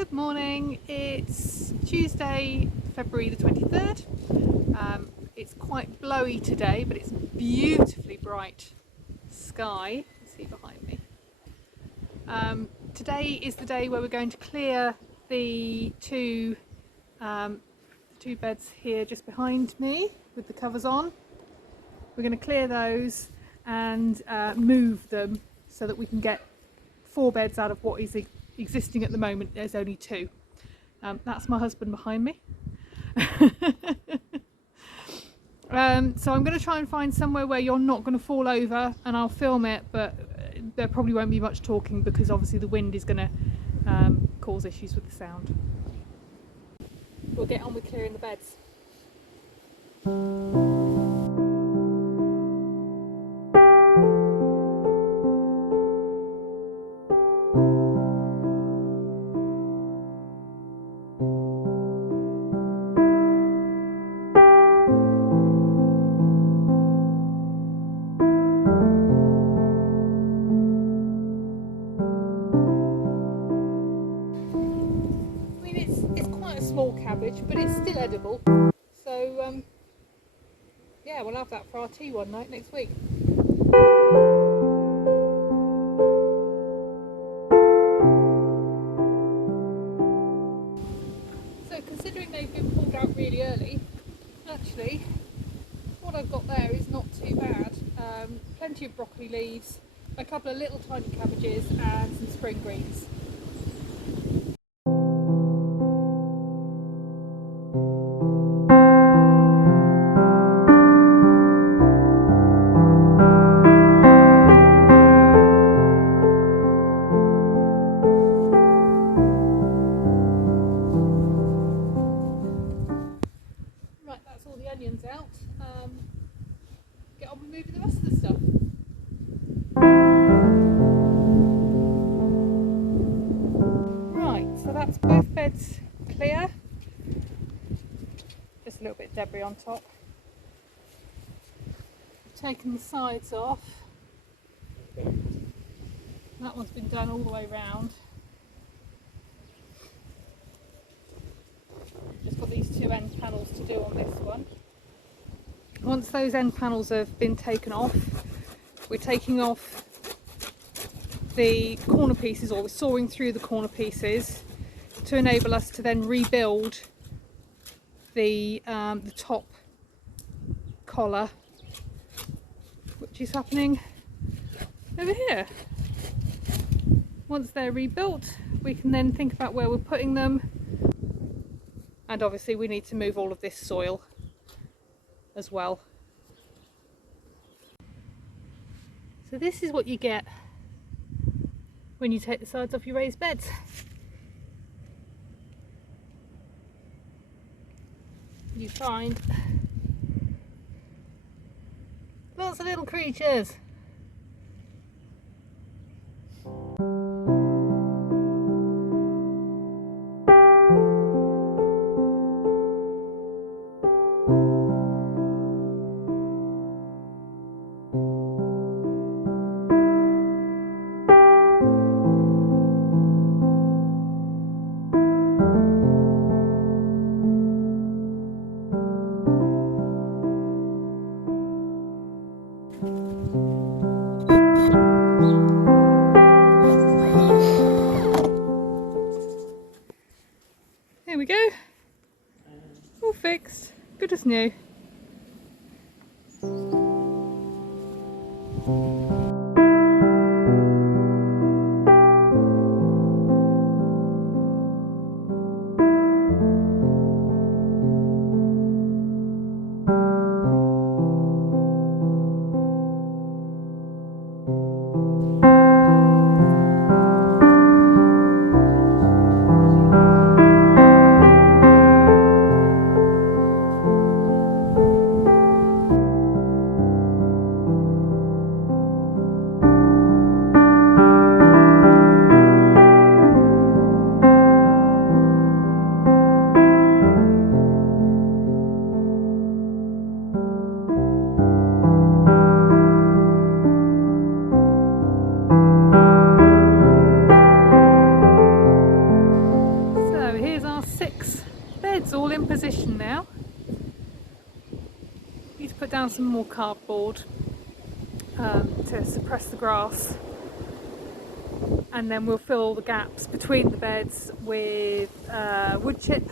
Good morning, it's Tuesday, February the 23rd. It's quite blowy today, but it's beautifully bright sky. You see behind me. Today is the day where we're going to clear the two beds here just behind me with the covers on. We're going to clear those and move them so that we can get 4 beds out of what is existing at the moment. There's only 2. That's my husband behind me. So I'm going to try and find somewhere where you're not going to fall over, and I'll film it, but there probably won't be much talking because obviously the wind is going to cause issues with the sound. We'll get on with clearing the beds. Small cabbage, but it's still edible, so yeah, we'll have that for our tea one night next week. So considering they've been pulled out really early, actually what I've got there is not too bad. Plenty of broccoli leaves, a couple of little tiny cabbages and some spring greens. Onions out, get on with moving the rest of the stuff. Right, so that's both beds clear, just a little bit of debris on top. I've taken the sides off, that one's been done all the way round. Just got these 2 end panels to do on this one. Once those end panels have been taken off, we're taking off the corner pieces, or we're sawing through the corner pieces to enable us to then rebuild the top collar, which is happening over here. Once they're rebuilt, we can then think about where we're putting them, and obviously we need to move all of this soil as well. So this is what you get when you take the sides off your raised beds. You find lots of little creatures. There we go, all fixed, good as new. position now. Need to put down some more cardboard to suppress the grass, and then we'll fill the gaps between the beds with wood chip,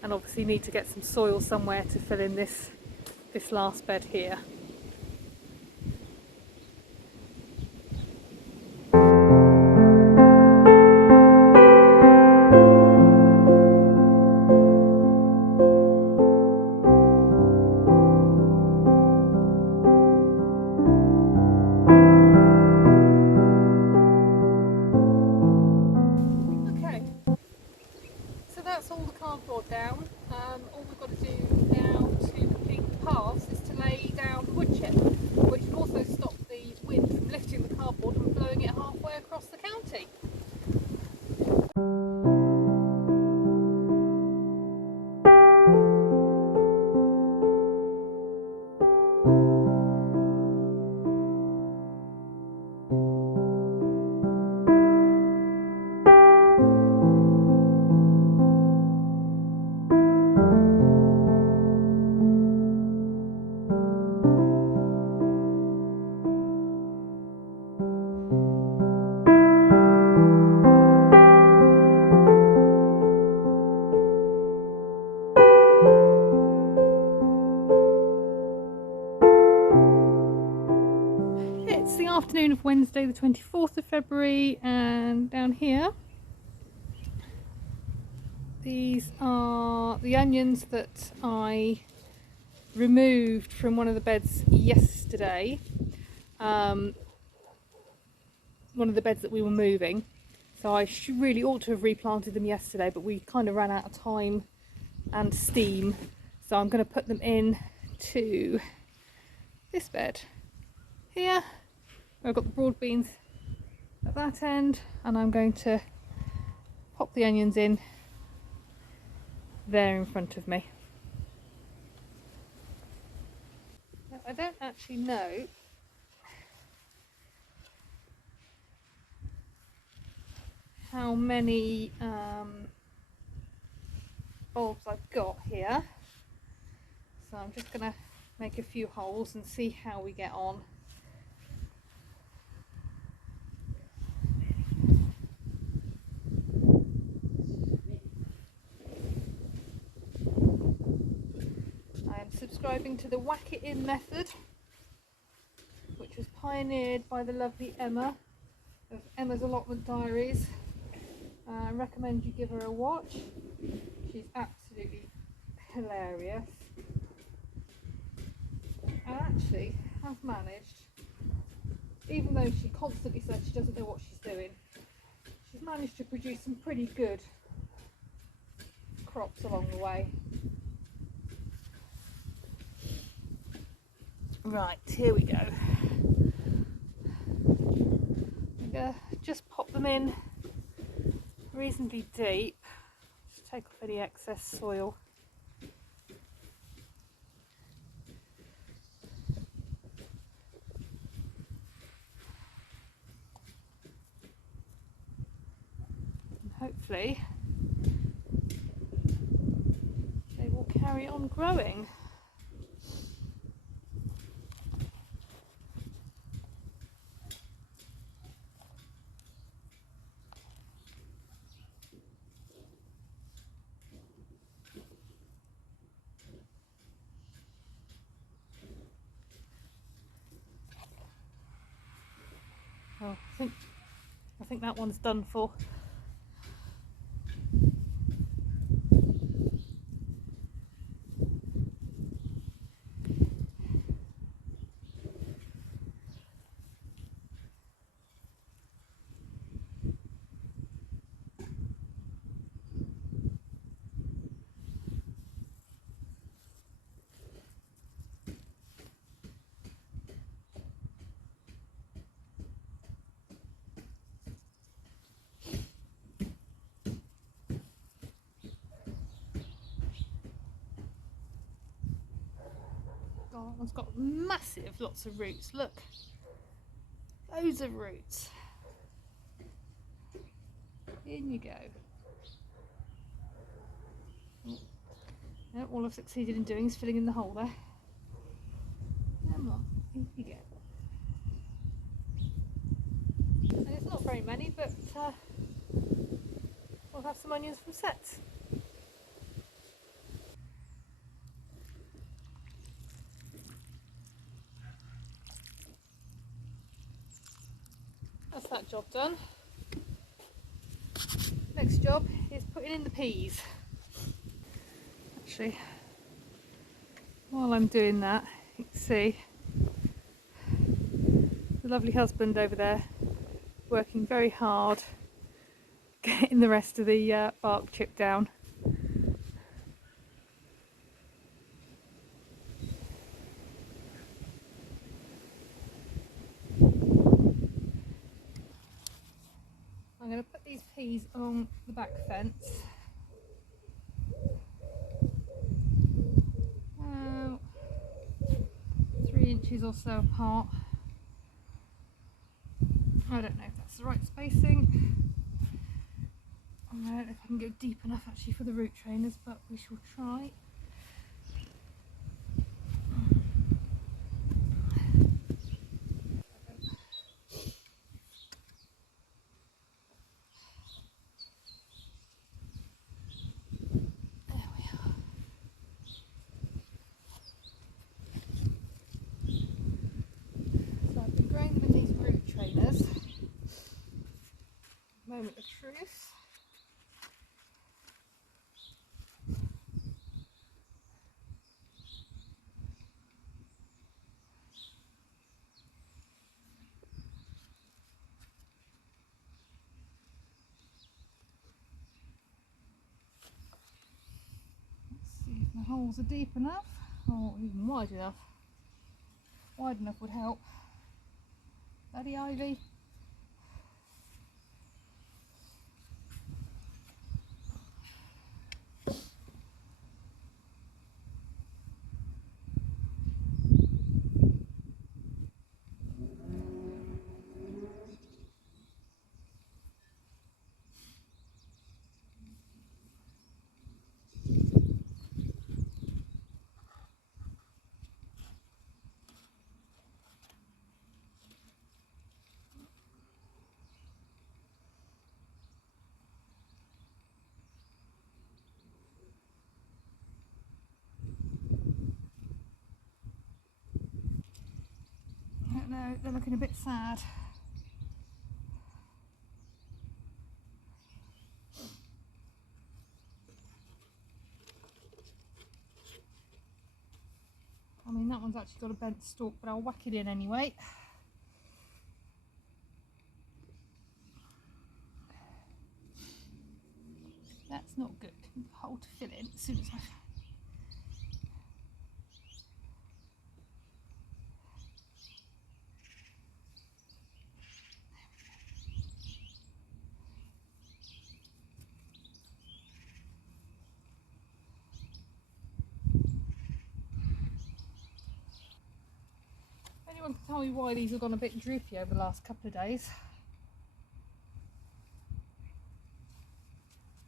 and obviously need to get some soil somewhere to fill in this last bed here. That's all the cardboard down. All we've got to do now to complete the paths is to lay down the wood chip, which will also stop the wind from lifting the cardboard and blowing it halfway across the county. It's the afternoon of Wednesday the 24th of February, and down here these are the onions that I removed from one of the beds yesterday, one of the beds that we were moving. So I really ought to have replanted them yesterday, but we kind of ran out of time and steam, so I'm going to put them in to this bed here. I've got the broad beans at that end, and I'm going to pop the onions in there in front of me. Now, I don't actually know how many bulbs I've got here, so I'm just going to make a few holes and see how we get on. Subscribing to the whack it in method, which was pioneered by the lovely Emma of Emma's Allotment Diaries. I recommend you give her a watch. She's absolutely hilarious, and actually has managed, even though she constantly says she doesn't know what she's doing, she's managed to produce some pretty good crops along the way. Right, here we go. I'm going to just pop them in reasonably deep, just take off any excess soil. And hopefully they will carry on growing. Oh, I think that one's done for. Oh, that one's got massive lots of roots, look. Loads of roots. In you go. Yeah, all I've succeeded in doing is filling in the hole there. Come on, in you go. And it's not very many, but we'll have some onions from sets. That's that job done. Next job is putting in the peas. Actually, while I'm doing that, you can see the lovely husband over there working very hard getting the rest of the bark chipped down. I'm going to put these peas on the back fence. About 3 inches or so apart. I don't know if that's the right spacing. I don't know if I can go deep enough actually for the root trainers, but we shall try. There we are. So I've been growing them in these root trainers. Moment of truth. Let's see if my holes are deep enough, or even wide enough. Wide enough would help. Daddy Ivy. I don't know, they're looking a bit sad. I mean, that one's actually got a bent stalk, but I'll whack it in anyway. That's not good. Hole to fill in as soon as I... Anyone can tell me why these have gone a bit droopy over the last couple of days?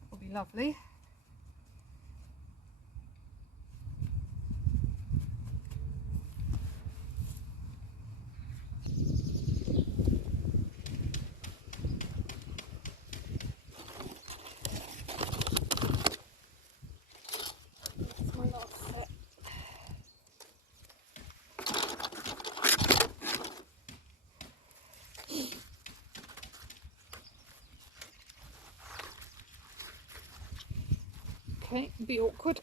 That will be lovely. That's my last set. Okay, be awkward.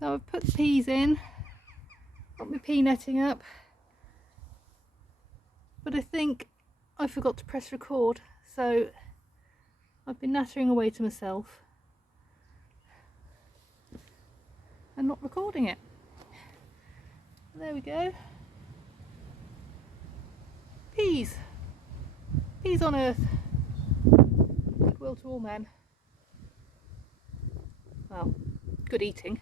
So I've put the peas in, got my pea netting up, but I think I forgot to press record, so I've been nattering away to myself and not recording it. There we go. Peas. Peas on earth. Goodwill to all men. Well, good eating.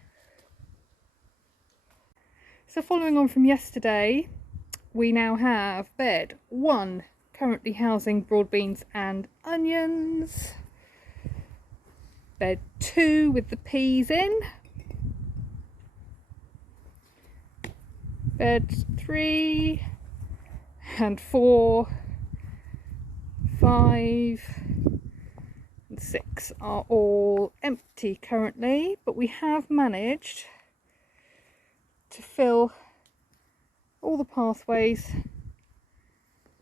So following on from yesterday, we now have bed 1 currently housing broad beans and onions. Bed 2 with the peas in. Bed 3 and 4, 5 and 6 are all empty currently, but we have managed to fill all the pathways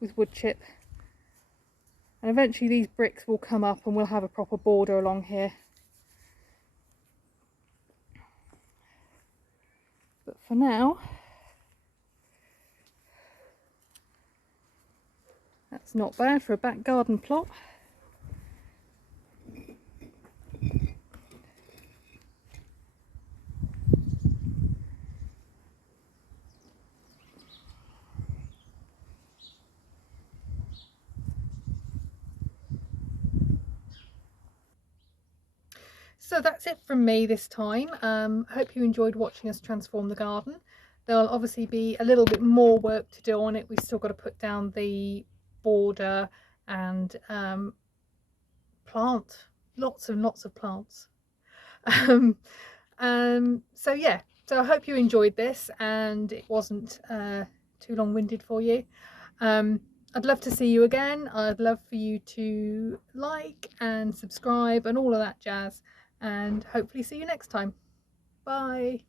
with wood chip, and eventually these bricks will come up and we'll have a proper border along here. But for now, that's not bad for a back garden plot. So that's it from me this time. I hope you enjoyed watching us transform the garden. There'll obviously be a little bit more work to do on it. We've still got to put down the border and plant lots and lots of plants. So yeah, so I hope you enjoyed this and it wasn't too long-winded for you. I'd love to see you again. I'd love for you to like and subscribe and all of that jazz, and hopefully see you next time. Bye.